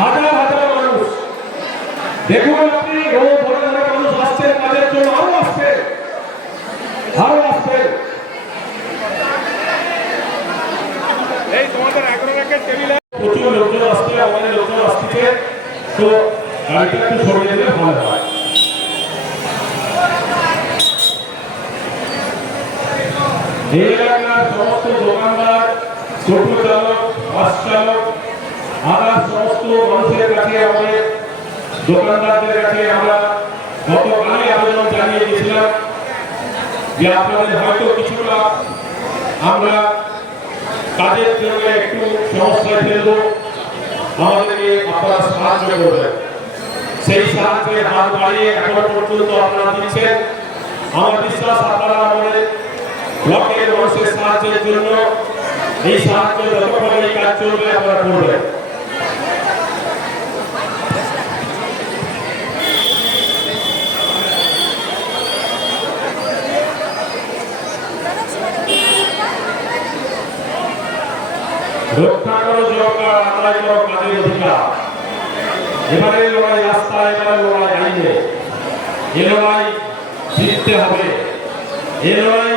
হাজার হাজার মানুষ দেখুন আপনি রোজ ধরে ধরে মানুষ আসছে কাজের জন্য, আরো আসছে প্রচুর লোকজন আসছে, আমাদের লোকজন আসছে, তো গাড়িটা একটু সরিয়ে দিলে ভালো হয়। এই এলাকার সমস্ত দোকানদার, টোটো চালক, বাস চালক, আদার সমস্ত মানুষের কাছে, আমাদের দোকানদারদের কাছে আমরা গতকালই আবেদন জানিয়ে দিয়েছিলাম যে আপনাদের হয়তো কিছুটা আমরা কাজের জন্য একটু সমস্যায় ফেলবো, আমাদেরকে আপনারা সাহায্য করবেন। সেই সাহায্যের হাত বাড়িয়ে এখনো পর্যন্ত আপনারা দিচ্ছেন। আমার বিশ্বাস আপনারা আমাদের ব্লকের মানুষের সাহায্যের জন্য এই সাহায্য যতক্ষণ এই কাজ চলবে আপনারা করবেন। রক্ষা করো জনগণ, আদায় করো কাজের অধিকার। এবারে লড়াই রাস্তায়, এবারে লড়াই আইনে, এ লড়াই জিততে হবে। এ লড়াই